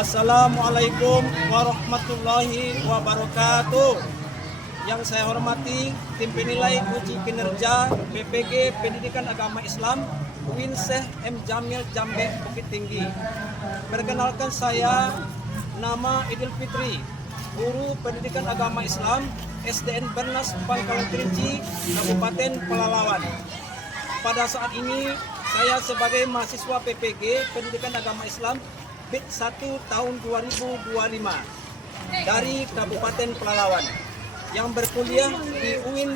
Assalamualaikum warahmatullahi wabarakatuh. Yang saya hormati tim penilai uji kinerja PPG Pendidikan Agama Islam UIN Syekh M. Jamil Jambe Bukit Tinggi. Perkenalkan, saya nama Idul Fitri, guru Pendidikan Agama Islam SDN Bernas Pangkalan Kerinci, Kabupaten Pelalawan. Pada saat ini saya sebagai mahasiswa PPG Pendidikan Agama Islam BIT 1 tahun 2025 dari Kabupaten Pelalawan yang berkuliah di UIN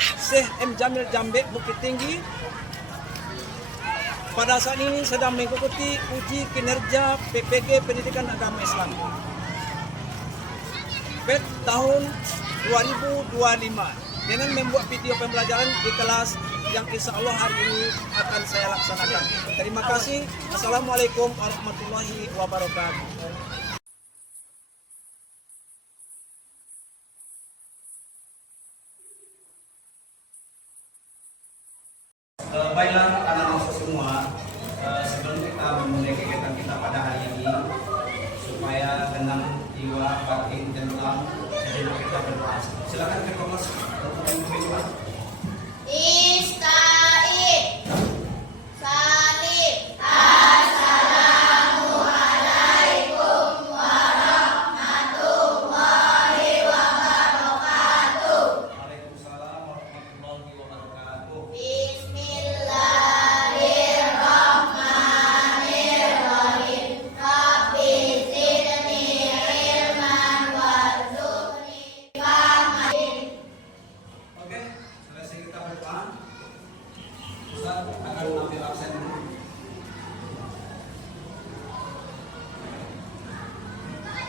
Syekh M. Jamil Jambe Bukit Tinggi. Pada saat ini sedang mengikuti uji kinerja PPG Pendidikan Agama Islam BIT tahun 2025 dengan membuat video pembelajaran di kelas yang insya Allah hari ini akan saya laksanakan. Terima kasih. Assalamualaikum warahmatullahi wabarakatuh. Baiklah anak-anak semua, sebelum kita memulai kegiatan kita pada hari ini, supaya tenang jiwa, batin, tenang, jadi kita berdoa. Silakan ke kelas untuk berdoa. Ista'id Salib. Assalamualaikum warahmatullahi wabarakatuh. Waalaikumsalam warahmatullahi wabarakatuh. Bismillahirrahmanirrahim. Rabbi zidni ilman warzuqni fahman. Oke, selesai kita berdoa. Ustaz akan ambil absen dulu.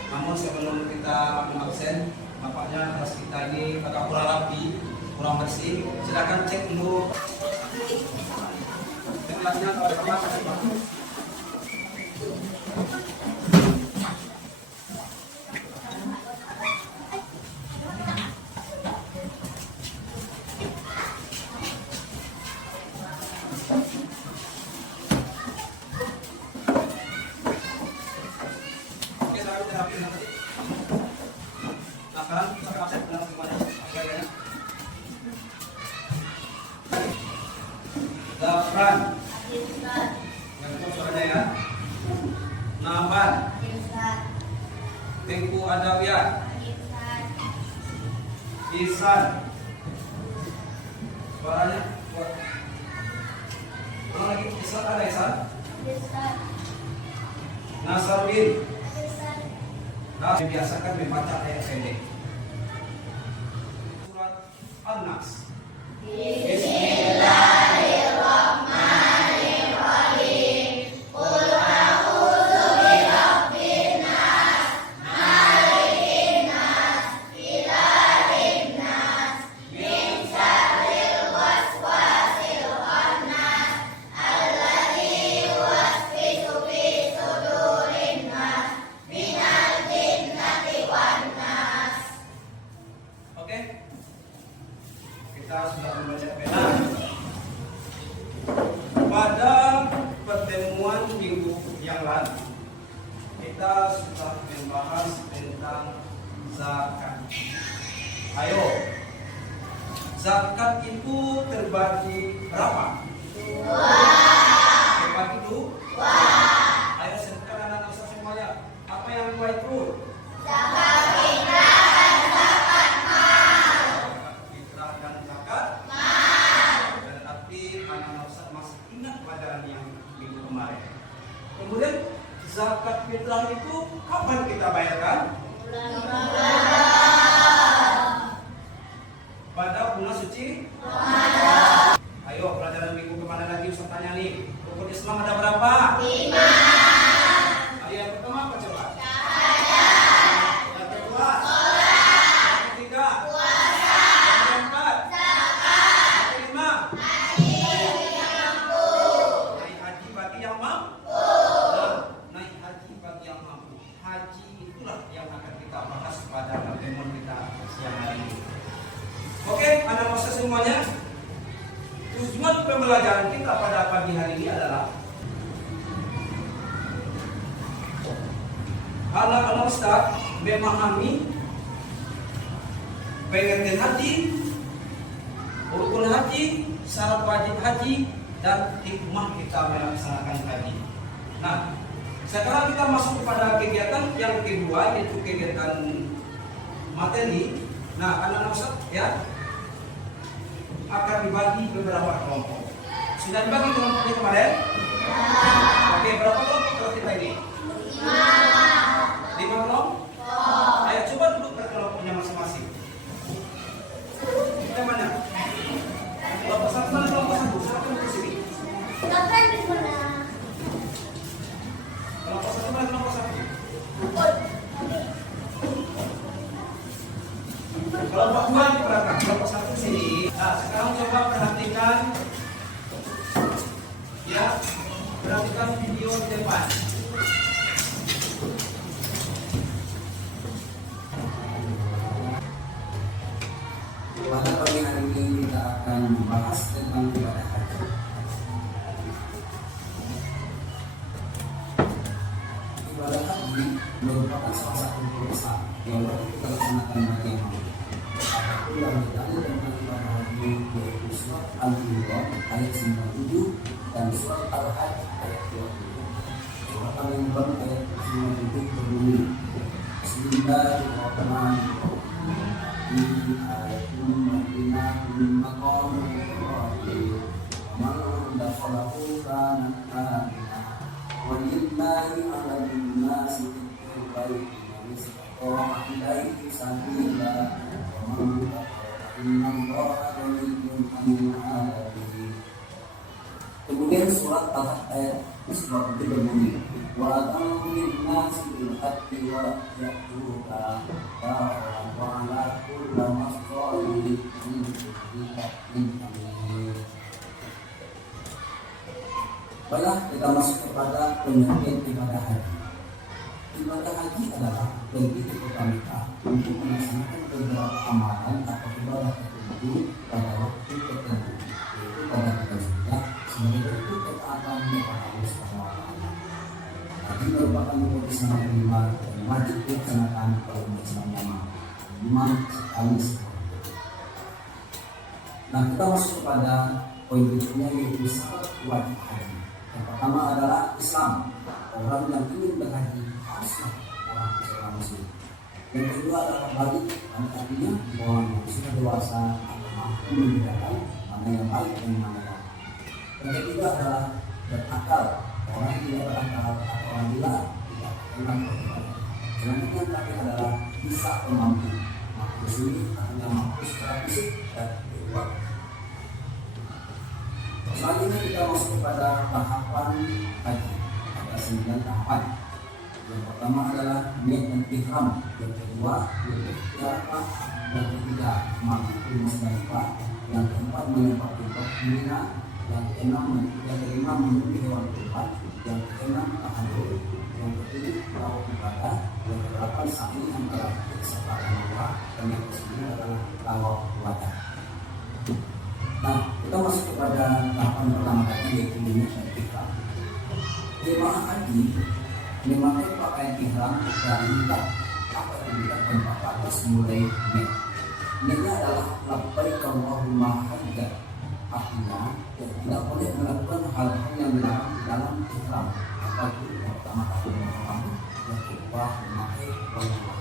Namun sebelum kita ambil absen, nampaknya kelas kita ini agak kurang rapi, kurang bersih. Silakan cek dulu. Kelasnya kalau ada kelas ada Pak. Oke, saya udah rapi nanti. Nah, sekarang kita ke absen benar semuanya. Oke, ya. Zafran. Yang itu suaranya ya. Naban. Tengku Adawiyah. Isan. Suaranya kuat. Mana lagi? Isan ada Isan? Nasarudin. Nah, biasakan membaca ayat pendek. Surat An-Nas. Bismillahirrahmanirrahim. Qul a'udzu birabbin nas, malikin nas, ilahin nas, min syarril waswasil khannas, alladzi yuwaswisu fi sudurin nas, minal jinnati wan nas. Oke? Kita sudah membaca benar. Pada pertemuan minggu yang lalu, kita sudah membahas tentang zakat. Ayo, zakat itu terbagi berapa? Terbagi itu? Ayo sebutkan anak-anak Ustaz semuanya. Apa yang dua itu? Zakat fitrah dan zakat mal. Berarti anak-anak Ustaz masih ingat pelajaran yang minggu kemarin. Kemudian zakat fitrah itu kapan kita bayarkan? Pada bulan suci Ramadan. Ayo pelajaran minggu kemarin lagi Ustaz tanya nih. Rukun Islam ada berapa? 5. Ayo yang pertama apa coba? Yang kedua? Yang ketiga? Yang keempat? Yang kelima? Naik haji bagi yang mampu. Naik haji bagi yang mampu. Haji itulah yang akan kita bahas pada pertemuan kita siang hari ini. Oke, anak masa semuanya. Tujuan pembelajaran kita pada pagi hari ini adalah ala Ustaz memahami pengertian haji, rukun haji, syarat wajib haji, dan hikmah kita melaksanakan haji. Nah, sekarang kita masuk kepada kegiatan yang kedua, yaitu kegiatan materi. Nah, anak-anak Ustaz ya akan dibagi beberapa kelompok. Sudah dibagi kelompoknya kemarin? Oke, berapa kelompok kita ini? 5 kelompok? Ayo coba duduk per kelompoknya masing-masing. Kita mana? Kelompok satu mana kelompok satu? Silakan ke sini. Kelompok satu mana kelompok satu? Kelompok dua di belakang, kelompok satu sini. Nah, sekarang coba perhatikan, ya, perhatikan video di depan. Pada pagi hari ini kita akan membahas tentang ibadah haji. Ibadah haji merupakan salah satu dosa yang wajib kita laksanakan bagi yang mampu. Apapun yang ditanya tentang ibadah haji yaitu surat Al-Imran ayat 97 dan surat Al-Hajj ayat 20. Surat Al-Imran ayat 97 berbunyi, Bismillahirrahmanirrahim. Kemudian surat Al-Hajj ayat 20 berbunyi, wa atammin nasi bil haqqi wa ya'tuka wa ala kulli masqalin Baiklah, kita masuk kepada pengertian ibadah haji. Ibadah haji adalah bentuk utama kita untuk melaksanakan beberapa amalan atau ibadah tertentu pada waktu tertentu, yaitu pada bulan Zulhijjah sebagai bentuk ketaatan kepada Allah Subhanahu wa Ta'ala. Haji merupakan rukun Islam yang kelima dan wajib dilaksanakan oleh umat Islam yang lima sekali setahun. Nah, kita masuk kepada poin berikutnya, yaitu syarat wajib haji. Yang pertama adalah Islam. Orang yang ingin berhaji haruslah orang Islam Muslim. Yang kedua adalah balik, artinya orang yang sudah dewasa atau mampu membedakan mana yang baik dan mana yang. Yang ketiga adalah berakal. Orang yang tidak berakal atau orang gila tidak akan beribadah. Selanjutnya yang terakhir adalah bisa mampu. Mampu sendiri artinya mampu secara fisik dan spiritual. Selanjutnya kita masuk kepada tahapan haji. Ada 9 tahapan. Yang pertama adalah niat dan ihram. Yang kedua Arafah. Yang ketiga mampu Musdalifah. Yang keempat melempar jumroh di Mina. Yang kelima menyembelih hewan kurban. Yang keenam tahallul. Yang ketujuh tawaf ibadah. Yang kedelapan sa'i antara serta Allah. Dan yang kesembilan adalah tawaf wadah. Nah, kita masuk kepada tahapan pertama tadi, yaitu niat dan ihram. Jemaah haji memakai pakaian ihram dan nikah apa yang dikatakan Pak Patas mulai niat. Niatnya adalah labbaik Allahumma hajjah. Artinya tidak boleh melakukan hal-hal yang dilarang dalam ihram. Apalagi yang pertama kali ihram, yang kedua memakai pakaian.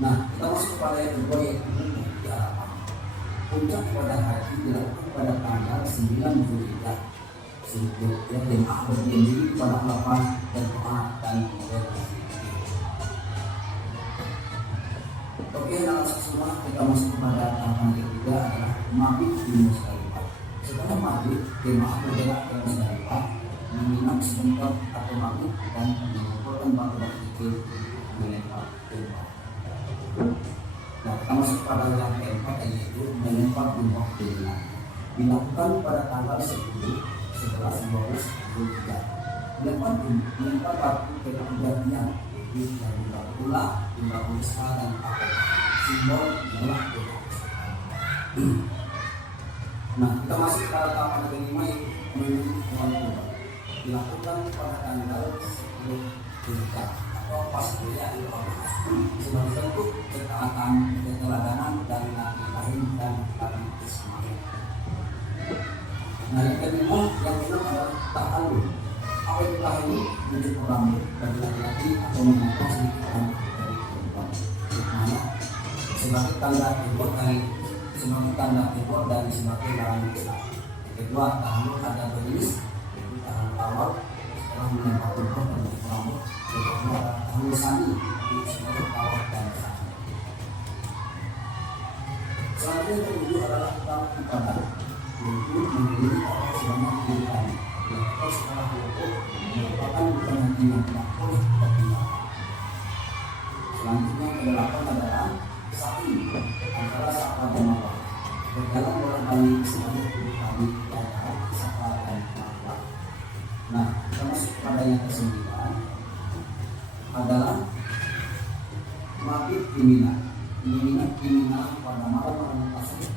Nah, kita masuk kepada yang kedua, yaitu di Arafah. Puncak ibadah haji dilakukan pada tanggal 9 Zulhijjah. Yang jemaah berdiam diri pada Arafah dan doa dan berdoa. Oke, anak semua, kita masuk kepada tahapan ketiga adalah mabit di Musdalifah. Setelah mabit, jemaah bergerak ke Musdalifah, menginap sebentar atau mabit dan mengumpulkan batu-batu kecil melempar jumroh. Nah, kita masuk pada yang keempat, yaitu melempar jumroh di Mina. Dilakukan pada tanggal 10, 11, 12 Zulhijjah. Melempar batu ke kejadian itu yang dilakukan jumlah usaha dan simbol adalah doa. Nah, kita masuk pada tahapan kelima, yaitu menyembelih hewan kurban. Dilakukan pada tanggal 10 Zulhijjah. Surya sebagai bentuk ketaatan, keteladanan dan lahir dan kami Ismail. Nah, yang kedua yang kedua adalah tahallul. Apa itu tahallul? Mencukur rambut bagi laki-laki atau memotong sedikit rambut dari perempuan. Mana sebagai tanda impor dari sebagai barang Islam. Yang kedua tahallul ada berjenis tahallul awal setelah melempar impor dan mencukur rambut. Yang kedua tahallul sani sebagai awal dan sani. Selanjutnya yang kedua adalah tahallul ibadah, yaitu mengiringi Allah sebanyak 7 kali. Yang setelah wudhu merupakan penghenti yang tidak boleh tertinggal. Selanjutnya yang kedelapan adalah sa'i antara Safa dan Marwah, berjalan bolak-balik sebanyak 7 kali di antara Safa dan Marwah. Nah, kita masuk pada yang ke-9 adalah mabit di Mina. Mina pada malam tersebut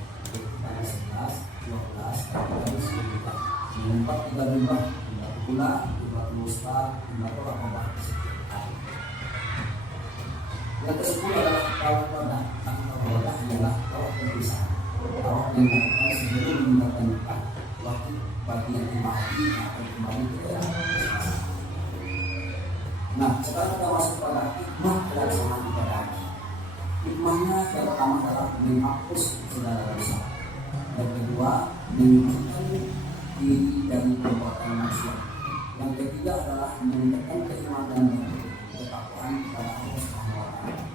tanggal 11, 12, 13, 14 melompat 3 lembah pula 30 wusta 5 Raqabah. Yang ke-10 adalah tawaf wada. Tawaf wada adalah tawaf perpisahan. Tawaf yang dilakukan sebelum meninggalkan Mekah, wajib bagi yang haji akan kembali ke daerah masing-masing. Nah, sekarang kita masuk pada hikmah pelaksanaan ibadah haji. Hikmahnya yang pertama adalah menghapus dosa. Yang kedua, menyembuhkan diri dari perbuatan maksiat. Yang ketiga adalah meningkatkan keimanan dan ketakwaan kepada Allah Subhanahu wa Ta'ala.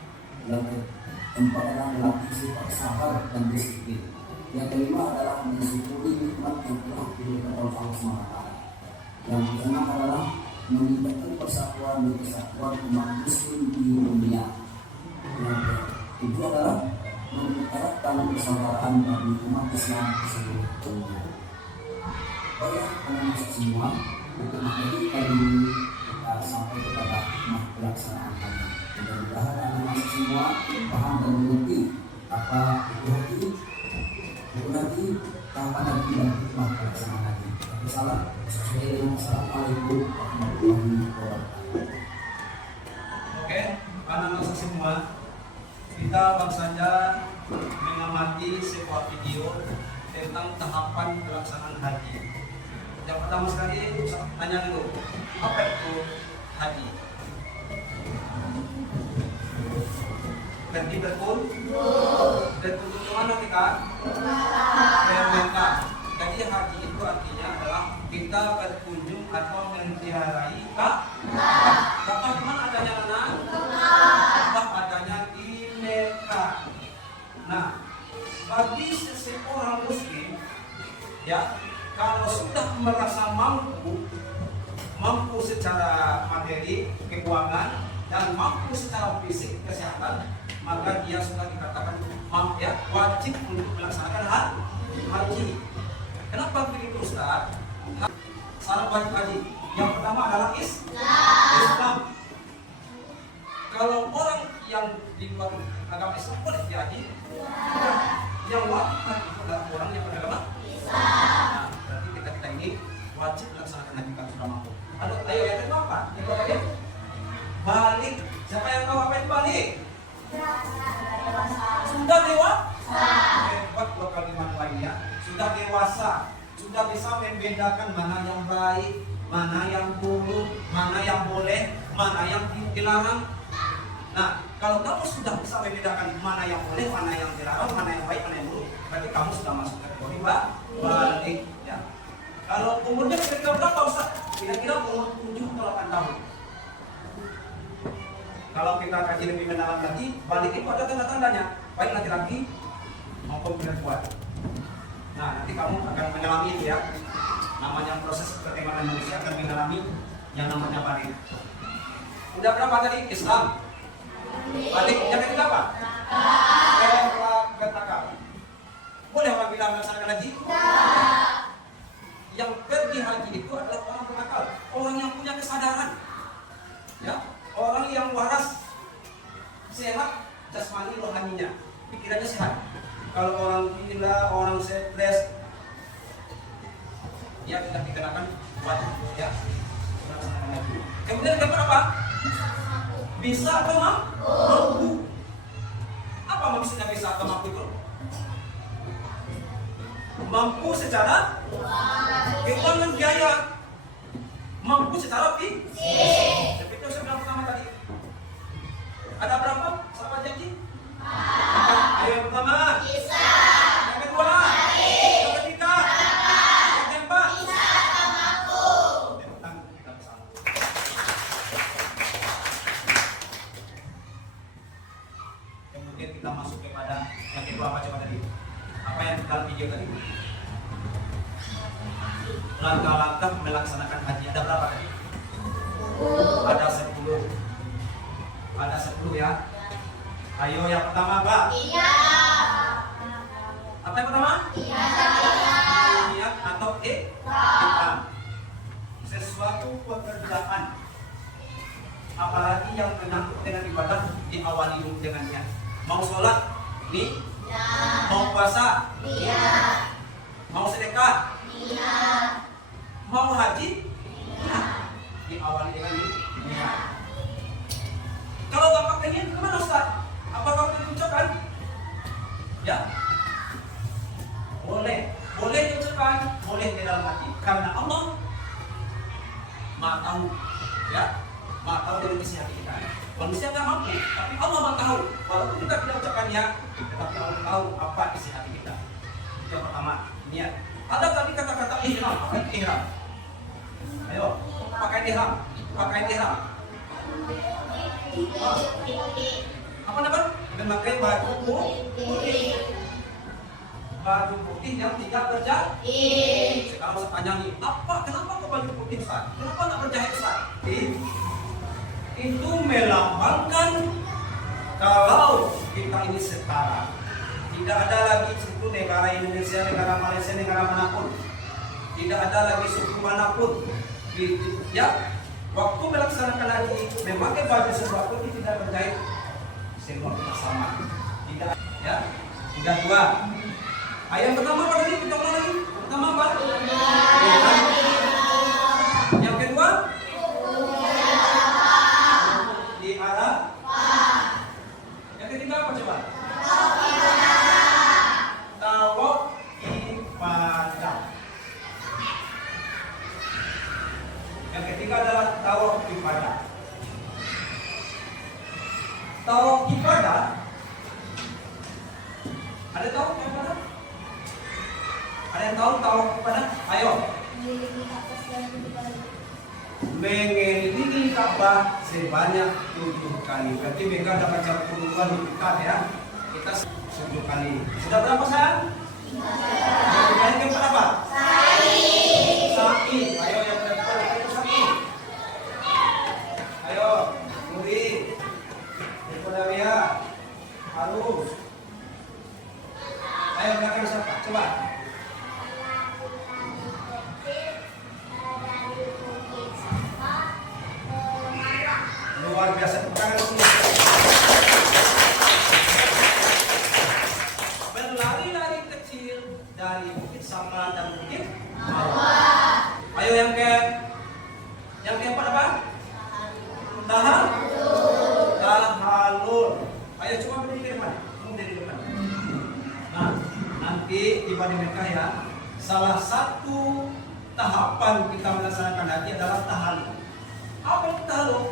Yang keempat adalah melatih sifat sabar dan disiplin. Yang kelima adalah mensyukuri nikmat yang telah diberikan oleh Allah Subhanahu wa Ta'ala. Yang keenam adalah meningkatkan persatuan dan kesatuan umat muslim di dunia. Yang ketujuh adalah meningkatkan persaudaraan bagi umat Islam di seluruh dunia. Teman-teman semua, untuk materi kali ini kita sampai kepada hikmah pelaksanaan haji. Mudah-mudahan teman-teman semua paham dan mengerti apa itu haji, kapan haji dan hikmah pelaksanaan haji. Assalamualaikum warahmatullahi wabarakatuh. Oke, anak-anak semua, kita baru saja mengamati sebuah video tentang tahapan pelaksanaan haji. Yang pertama sekali, tanya dulu, apa itu haji? Pergi betul? Betul ke mana kita? Ke Mekah. Jadi haji itu artinya adalah kita berkunjung atau menziarahi Ka'bah. Ka'bah di mana adanya, anak? Ka'bah adanya di Mekah. Nah, bagi seseorang muslim, ya, kalau sudah merasa mampu secara materi, keuangan, dan mampu secara fisik, kesehatan, maka dia sudah dikatakan wajib untuk melaksanakan haji. Kenapa begitu, Ustaz? Syarat wajib haji yang pertama adalah Islam. Kalau orang yang di luar agama Islam boleh haji, yang wajib haji itu adalah orang yang beragama Islam. Berarti kita ini wajib melaksanakan haji kalau sudah mampu. Ayo yang kedua apa? Yang kedua balik. Siapa yang tahu apa itu balik? Sudah dewasa. Hebat dua kalimat lainnya. Sudah dewasa, sudah bisa membedakan mana yang baik, mana yang buruk, mana yang boleh, mana yang dilarang. Nah, kalau kamu sudah bisa membedakan mana yang boleh, mana yang dilarang, mana yang baik, mana yang buruk, berarti kamu sudah masuk kategori balik. Ya. Kalau umurnya kira-kira berapa, Ustaz? Kira-kira umur 7 atau 8 tahun. Kalau kita kaji lebih mendalam lagi, balik itu ada tanda-tandanya, baik laki-laki maupun perempuan. Nah, nanti kamu akan mengalami ini ya. Namanya proses perkembangan manusia akan mengalami yang namanya balik. Udah berapa tadi? Islam. Balik yang ketiga apa? Bertakab. Boleh orang bilang melaksanakan haji? Yang pergi haji itu adalah orang berakal, orang yang punya kesadaran, ya, orang yang waras, sehat jasmani rohaninya, pikirannya sehat. Kalau orang gila, orang stres, dia tidak dikenakan wajib, ya. Kemudian dapat apa? Bisa atau mampu? Apa maksudnya bisa atau mampu itu? Mampu secara keuangan biaya, mampu secara fisik. Seperti yang saya bilang pertama tadi. Ada berapa? Sahabat janji? Ayo yang pertama. Bisa. Yang kedua. Yang ketiga. Yang keempat. Bisa atau mampu. Kita bersama. Kemudian kita masuk kepada yang kedua apa coba tadi? Apa yang dalam video tadi? Langkah-langkah melaksanakan haji ada berapa tadi? Ada 10. Ada 10 ya. Ayo yang pertama, Mbak. Iya. Apa yang pertama? Iya. Niat atau ikhram. Sesuatu pekerjaan apalagi yang menyangkut dengan ibadah diawali dulu dengan niat. Mau sholat? Nih. Iya. Mau puasa? Iya. Mau sedekah? Iya. Mau haji? Iya. Diawali dengan niat. Kalau Bapak pengen kemana Ustaz? Apakah boleh diucapkan? Ya. Boleh. Boleh diucapkan. Boleh di dalam hati. Karena Allah Maha tahu. Ya. Maha tahu dari isi hati kita. Manusia nggak mampu, tapi Allah Maha tahu. Walaupun kita tidak ucapkannya, tetapi Allah tahu apa isi hati kita. Itu yang pertama, niat. Ada tadi kata-kata ihram. Pakai ihram. Ayo, pakai ihram. Pakai ihram. Apa namanya? Memakai baju putih. Baju putih yang tidak berjahit. Sekarang sepanjang ini, kenapa kok baju putih Ustaz? Kenapa nggak berjahit Ustaz? Itu melambangkan kalau kita ini setara. Tidak ada lagi suku negara Indonesia, negara Malaysia, negara manapun. Tidak ada lagi suku manapun. Ya, waktu melaksanakan haji, memakai baju sebelah putih tidak berjahit, semua kita sama. Tidak, ya. Sudah dua. Ayat pertama apa tadi? Kita ulang lagi. Pertama apa? Yang kedua? Di arah. Yang ketiga apa coba? Tawaf ibadah. Yang ketiga adalah tawaf ibadah. Tawaf ibadah. Ada tahu ibadah? Ada yang tahu tawaf ibadah? Ayo. Mengelilingi Ka'bah sebanyak 7 kali. Berarti mereka ada baca puluhan dekat ya. Kita 7 kali. Sudah berapa sayang? Yang keempat apa? Sa'i. Ayo yang keempat itu sa'i. Ayo, Nuri, Nikodamia, Harus. Ayo belakang siapa? Coba. Luar biasa, tangan semua. Berlari-lari kecil dari Bukit Sampah dan Bukit Marwah. Ayo yang keempat apa? Tahalul. Ayo coba berdiri ke depan. Kamu dari depan. Nah, nanti tiba di Mekah ya. Salah satu tahapan kita melaksanakan haji adalah tahalul. Apa itu tahalul?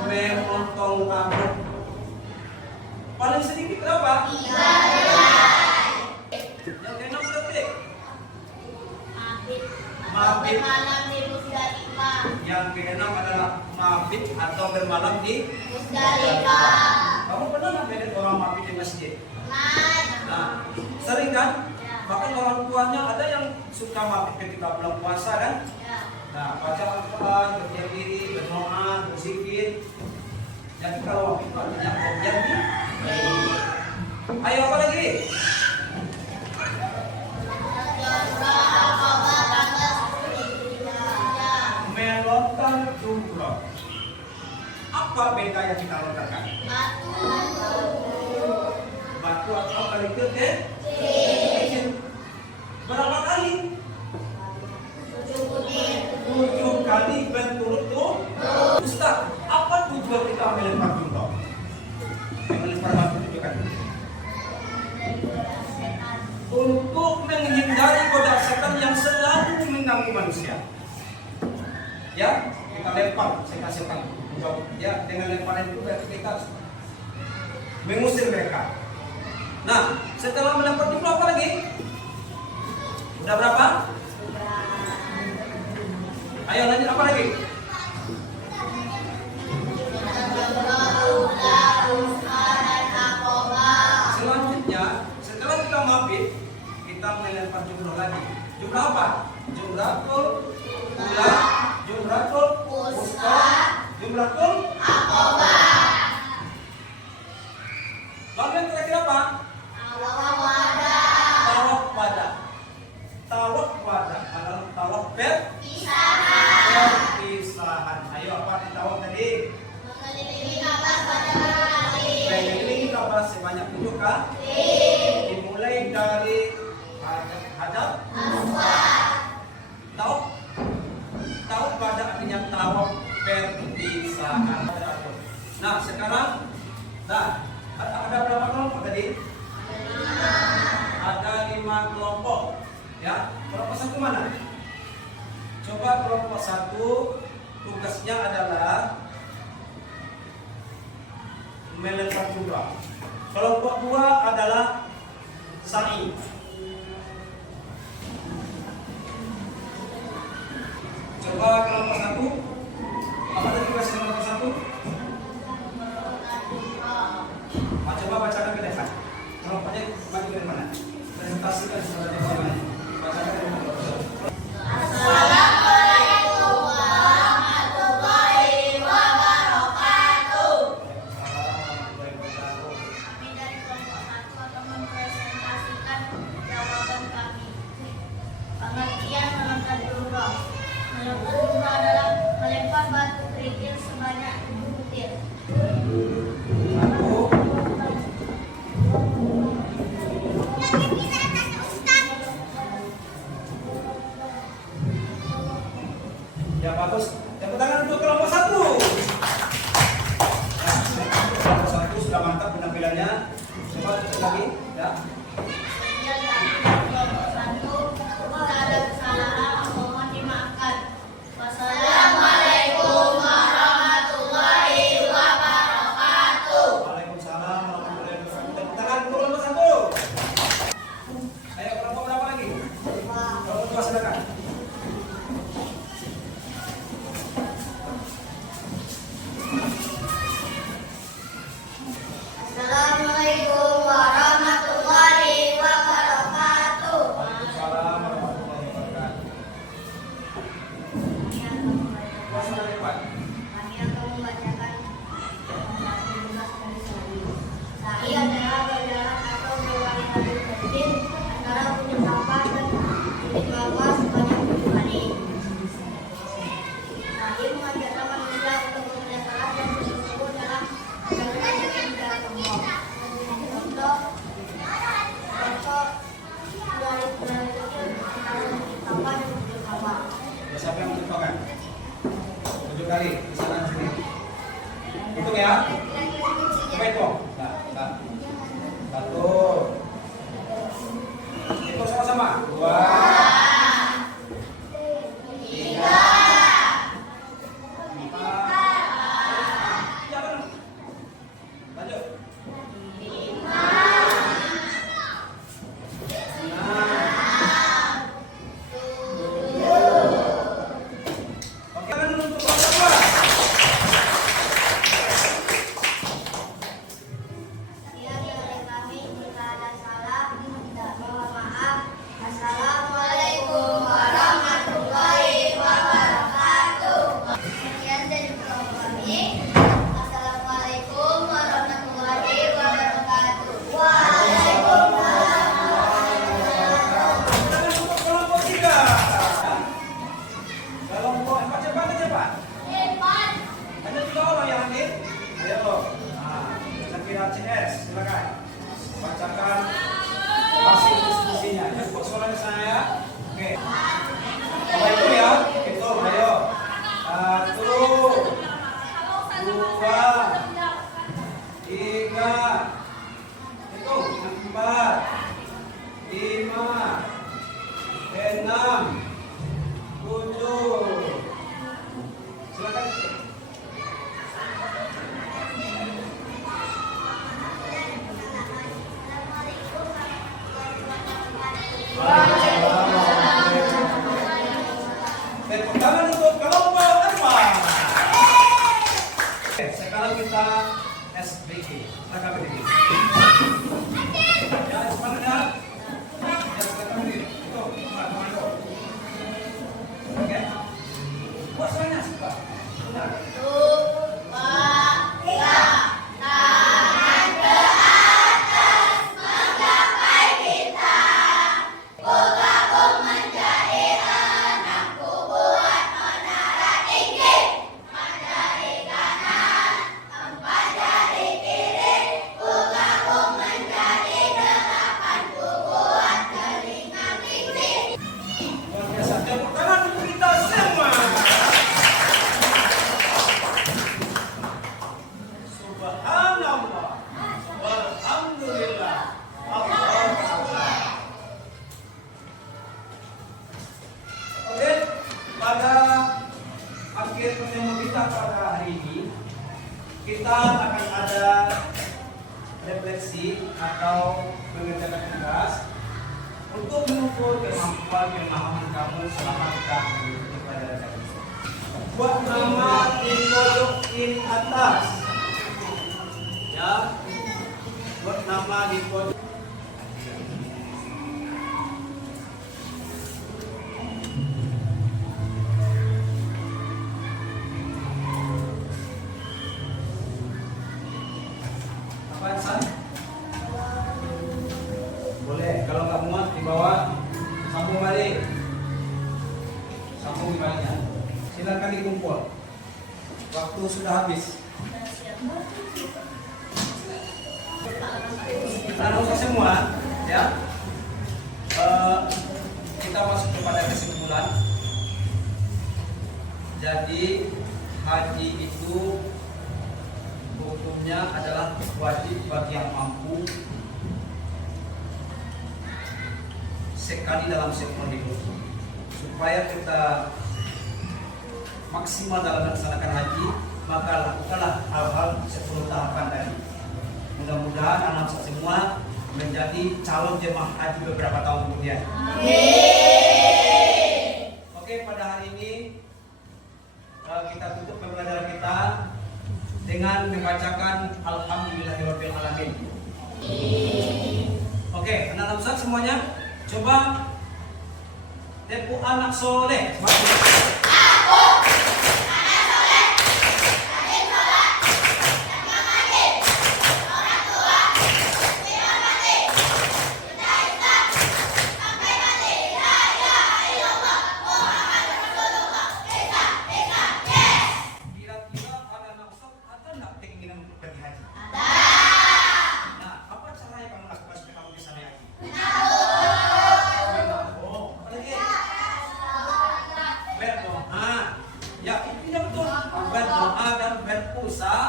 Memotong rambut. Paling sedikit berapa? 3. Yang keenam detik. Mabit. Bermalam di Musdalifah. Yang keenam adalah mabit atau bermalam di Musdalifah. Kamu pernah nggak melihat orang mabit di masjid? Nah, sering kan? Bahkan orang tuanya ada yang suka mabit ketika bulan puasa kan? Nah, baca Al-Quran, berdiam diri, berdoa, berzikir. Jadi kalau waktu itu artinya berdiam diri. Ayo apa lagi? Melontar jumroh. Apa bedanya kita lontarkan? Batu atau kali kecil? Berapa kali? 7 kali berturut-turut. Ustaz, apa 7 melempar jumroh? Yang melempar batu tunjukkan. Untuk menghindari godaan setan yang selalu mengganggu manusia. Ya, kita lempar setan. Ya, dengan lemparan itu berarti kita mengusir mereka. Nah, setelah melempar jumroh apa lagi? Udah berapa? Ayo lanjut, apa lagi? Selanjutnya, setelah kita mabit, kita melempar jumroh lagi. Jumroh apa? Jumratul ula, jumratul wusta, jumratul aqabah. Lalu yang terakhir apa? Tawaf wada. Tawaf wada adalah tawaf perpisahan. Ayo, apa arti tawaf tadi? Mengelilingi Ka'bah sebanyak 7 kali. Dimulai dari hadap tawaf wada artinya tawaf perpisahan. Nah, sekarang ada berapa kelompok tadi? Ada 5 kelompok. Ya, kelompok 1 mana? Coba kelompok 1 tugasnya adalah melempar jumrah. Kelompok 2 adalah sa'i. Coba kelompok 1. Apa tadi tugas kelompok 1? Coba bacakan ke depan. Kelompoknya maju dari mana? Presentasikan sebenarnya bagaimana? Bacakan dari mana? Assalamualaikum warahmatullahi wabarakatuh. Kami dari kelompok 1 akan mempresentasikan jawaban kami. Pengertian melempar jumroh. Melempar jumroh adalah melempar batu kerikil sebanyak 7 butir. Ya bagus. Tepuk tangan untuk kelompok 1. Ya, kelompok 1 sudah mantap penampilannya. Coba cek lagi, ya. Sekian dari kelompok 1. Jika ada kesalahan, mohon dimaafkan. Wassalamualaikum warahmatullahi wabarakatuh. Waalaikumsalam warahmatullahi wabarakatuh. Tepuk tangan untuk kelompok 1. Ayo kelompok berapa lagi? Kelompok 2 silakan. Assalamualaikum warahmatullahi wabarakatuh. Waalaikumsalam warahmatullahi wabarakatuh. Suasana depan. Kami akan membacakan tugas dari Sa'i adalah berjalan atau berlari tertib antara ujung kapas dan titik bawah sebanyak 7 kali. Sa'i mengajarkan manusia untuk bekerja keras dan bersungguh-sungguh dalam menjalankan kebijakan Allah. Contoh dari berlari kecil antara ujung kapas dan ujung kapas. Siapa yang mencontohkan? 7 kali di sana sini. Hitung ya. Coba hitung. Nah. 1. Hitung sama-sama. 2. 3. 4. Ya benar. Lanjut. 5. 6. Oke, kan untuk kelompok 2. Sekian dari kami, jika ada salah, minta mohon maaf. Assalamualaikum 3, hitung, 4, 5, 6, 7. Silakan. Tepuk tangan untuk kelompok apa? Oke, sekarang kita SBG. Silakan berdiri. Ya, semangat ya. Ya, silakan berdiri. Itu, komando. Oke. Puasanya suka. Benar. Luar biasa. Tepuk tangan untuk kita semua. Subhanallah. Walhamdulillah. Allahu Akbar. Oke, pada akhir pertemuan kita pada hari ini, kita akan ada refleksi atau mengerjakan tugas untuk mengukur kemampuan pemahaman kamu selama kita mengikuti pelajaran tadi. Buat nama di pojok kiri atas, ya. Buat nama di pojok. Apaan, San? Boleh, kalau nggak muat dibawa, sambung balik. Sambung baliknya. Silakan dikumpul. Waktu sudah habis. Nah, usah semua, ya. Kita masuk kepada kesimpulan. Jadi haji itu hukumnya adalah wajib bagi yang mampu sekali dalam seumur hidup. Supaya kita maksimal dalam melaksanakan haji, maka lakukanlah hal-hal 10 tahapan tadi. Mudah-mudahan anak semua menjadi calon jemaah haji beberapa tahun kemudian. Oke, pada hari ini kita tutup pembelajaran kita dengan membacakan Alhamdulillahirabbil alamin. Oke, anak-anak Ustaz semuanya coba tepu anak soleh. Kira-kira ada anak Ustaz ada nggak keinginan untuk pergi haji? Nah, apa caranya kamu lakukan supaya kamu bisa naik haji? Oh, apalagi? Berdoa. Ya, ini betul. Berdoa dan berusaha.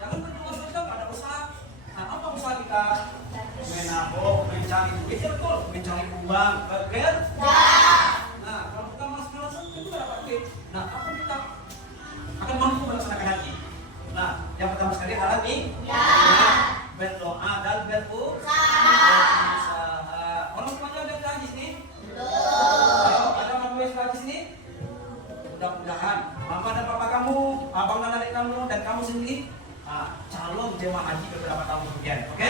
Jangan berdoa saja nggak ada usaha. Nah, apa usaha kita? Menabung, mencari duit, ya betul. Mencari uang, bekerja. Nah, kalau kita malas-malasan, kita tidak dapat duit. Nah, apa kita akan mampu melaksanakan haji? Nah, yang pertama sekali adalah berdoa dan berusaha. Orang tuanya udah haji sini? Belum. Ada orang tua yang haji sini? Mudah-mudahan mama dan papa kamu, abang dan adik kamu, dan kamu sendiri calon jemaah haji beberapa tahun kemudian. Oke?